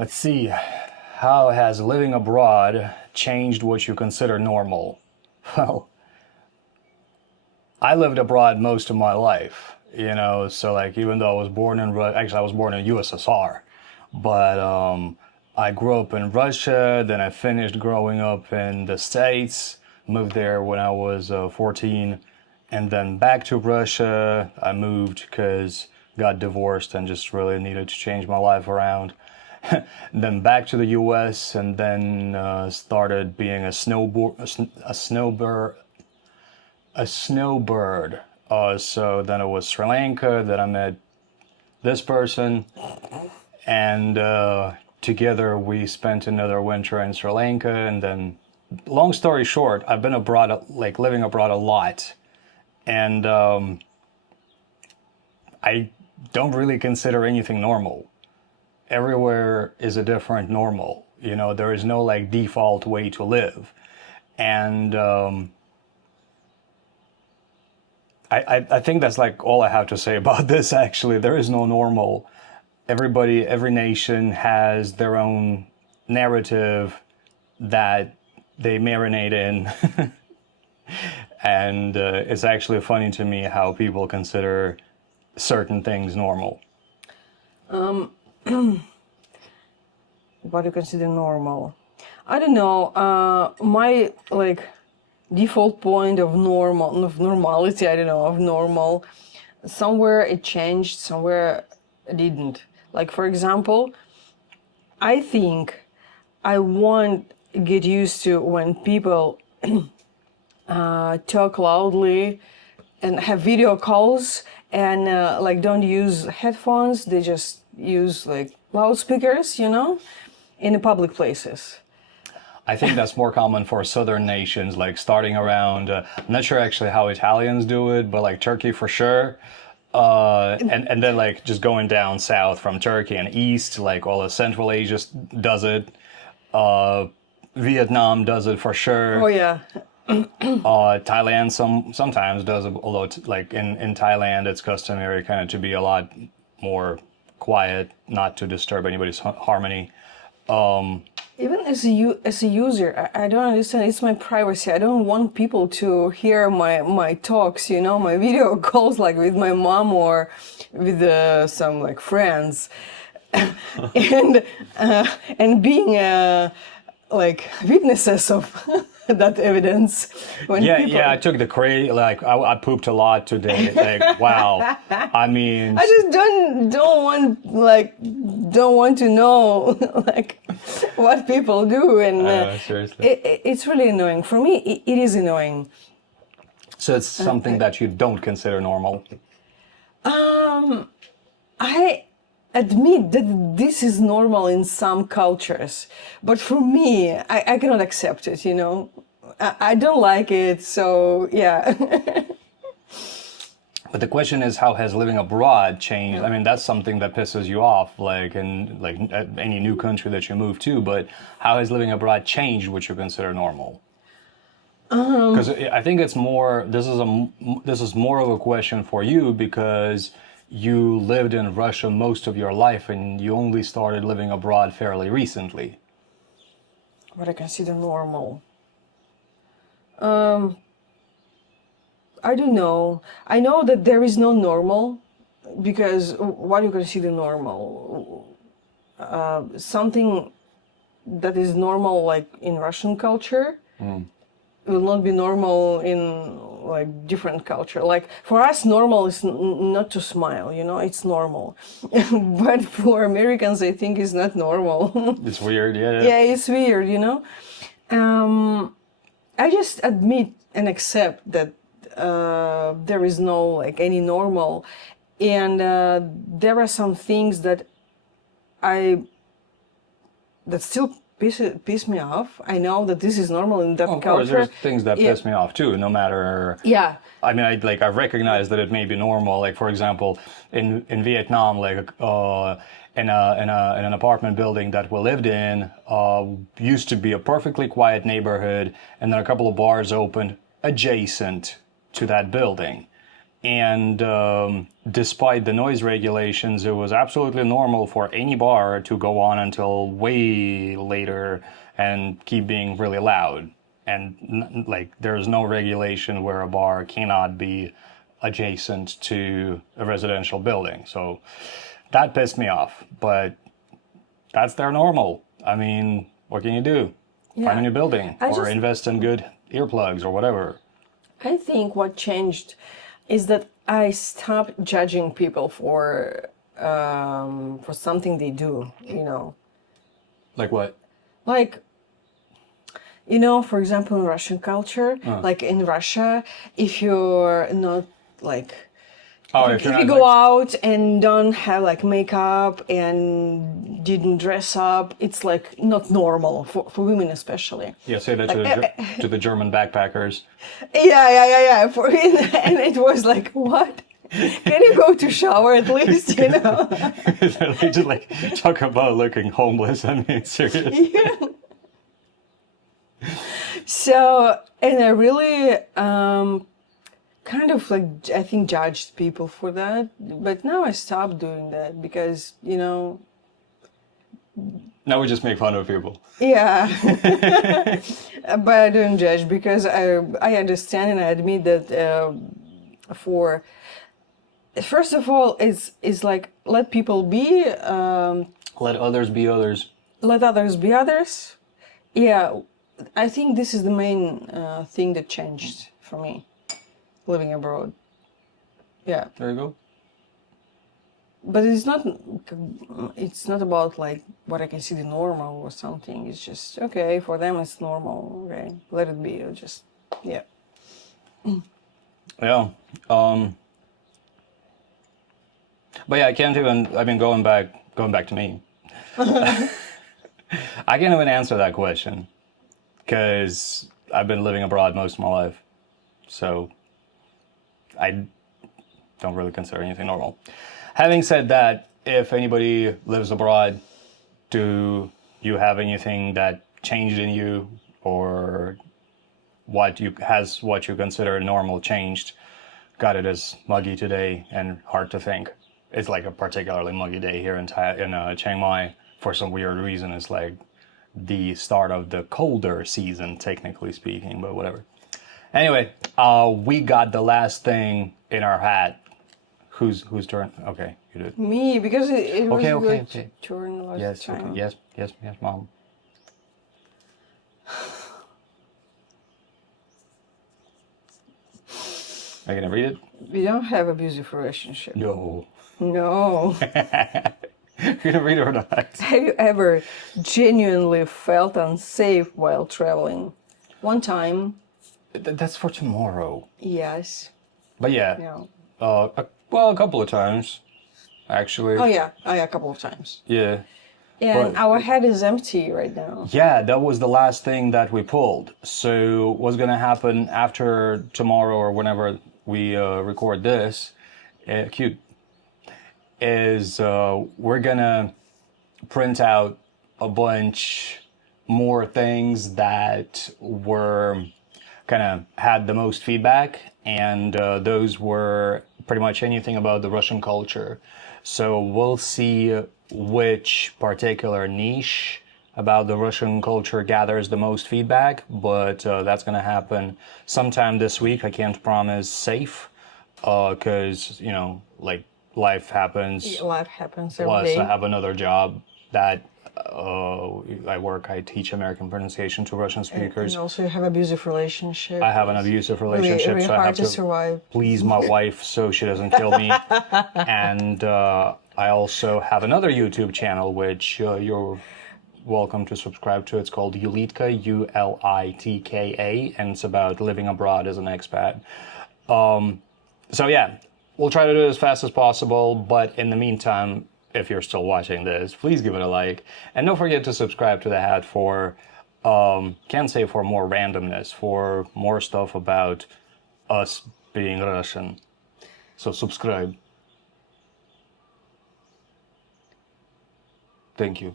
Let's see. How has living abroad changed what you consider normal? Well, I lived abroad most of my life, so like even though I was born in actually I was born in USSR, but I grew up in Russia, then I finished growing up in the States, moved there when I was 14, and then back to Russia. I moved because got divorced and just really needed to change my life around. Then back to the U.S. and then started being a snowbird. So then it was Sri Lanka. Then I met this person, and together we spent another winter in Sri Lanka. And then, long story short, I've been abroad, like living abroad a lot, and I don't really consider anything normal. Everywhere is a different normal. There is no like default way to live, and I think that's like all I have to say about this. Actually, there is no normal. Every nation has their own narrative that they marinate in, and it's actually funny to me how people consider certain things normal. What do you consider normal? I don't know. My like default point of normality. I don't know, of normal. Somewhere it changed, somewhere it didn't. Like for example, I think I won't get used to when people talk loudly and have video calls and like don't use headphones. They just use like loudspeakers, in the public places. I think that's more common for southern nations, like starting around, I'm not sure actually how Italians do it, but like Turkey for sure. And then like just going down south from Turkey and east, like all of Central Asia does it. Vietnam does it for sure. Oh yeah. Thailand sometimes does it, although like in Thailand it's customary kind of to be a lot more quiet, not to disturb anybody's harmony. Even as a user, I don't understand. It's my privacy. I don't want people to hear my talks, my video calls, like with my mom or with some like friends, and being like witnesses of that evidence. When Yeah, I took the crazy. Like I pooped a lot today. Like wow, I mean, I just don't want to know like what people do, and seriously. it's really annoying for me. It is annoying. So it's something that you don't consider normal. I admit that this is normal in some cultures, but for me, I cannot accept it. I don't like it. So yeah. But the question is, how has living abroad changed? I mean, that's something that pisses you off, like in like any new country that you move to. But how has living abroad changed what you consider normal? Because I think it's more. This is more of a question for you because you lived in Russia most of your life and you only started living abroad fairly recently. What I consider normal. I don't know. I know that there is no normal, because what you consider normal, something that is normal like in Russian culture will not be normal in like different culture. Like for us, normal is not to smile, it's normal. But for Americans, I think it's not normal. It's weird, yeah. Yeah, it's weird, I just admit and accept that there is no like any normal, and there are some things that still piss me off. I know that this is normal in that Of culture. course, there's things that piss me off too, no matter. Yeah. I mean, I recognize that it may be normal. Like for example, in Vietnam, like in an apartment building that we lived in, used to be a perfectly quiet neighborhood, and then a couple of bars opened adjacent to that building. And despite the noise regulations, it was absolutely normal for any bar to go on until way later and keep being really loud. And like, there's no regulation where a bar cannot be adjacent to a residential building. So that pissed me off. But that's their normal. I mean, what can you do? Find a new building or invest in good earplugs or whatever. I think what changed is that I stopped judging people for something they do, you know. Like what? Like, you know, for example, in Russian culture, like in Russia, if you're not like, If if you go out and don't have like makeup and didn't dress up, it's like not normal for women especially. Yeah, say that to the German backpackers. Yeah. And it was like, what? Can you go to shower at least, you know? They just like talk about looking homeless. I mean, serious. Yeah. So, and I really kind of like, I think, judged people for that. But now I stopped doing that because, you know. Now we just make fun of people. Yeah. But I don't judge because I understand and I admit that first of all, it's like let people be. Let others be others. Let others be others. Yeah, I think this is the main thing that changed for me living abroad. Yeah. There you go. But it's not about like what I consider normal or something. It's just okay for them. It's normal. Okay, let it be. Or just yeah. Yeah. But yeah, I can't even. I mean, going back to me. I can't even answer that question because I've been living abroad most of my life, so I don't really consider anything normal. Having said that, if anybody lives abroad, do you have anything that changed in you, or what you consider normal changed? God, it is muggy today and hard to think. It's like a particularly muggy day here in Chiang Mai. For some weird reason, it's like the start of the colder season, technically speaking, but whatever. Anyway, we got the last thing in our hat. Whose turn? Okay, you did. Me, because it was Okay. turn last Yes, time. okay. Yes, Mom. Are you gonna read it? We don't have a abusive relationship. No. No. You're gonna read it or not? Have you ever genuinely felt unsafe while traveling? One time, That's for tomorrow. yes. But yeah, No. well, a couple of times, actually. Oh yeah, a couple of times. Yeah. And But our head is empty right now. yeah, that was the last thing that we pulled. So what's gonna happen after tomorrow or whenever we record this, cute, is we're gonna print out a bunch more things that were kind of had the most feedback, and those were pretty much anything about the Russian culture. So we'll see which particular niche about the Russian culture gathers the most feedback, but that's going to happen sometime this week. I can't promise safe, because, like, life happens. Life happens every Plus, day. I have another job that I teach American pronunciation to Russian speakers. And also you have abusive relationship. I have an abusive relationship, really so I hard have to survive. please my wife so she doesn't kill me. And I also have another YouTube channel, which you're welcome to subscribe to. It's called Ulitka, Ulittka, and it's about living abroad as an expat. So yeah, we'll try to do it as fast as possible, but in the meantime, if you're still watching this, please give it a like. And don't forget to subscribe to the hat for, can't say for more randomness, for more stuff about us being Russian. So subscribe. Thank you.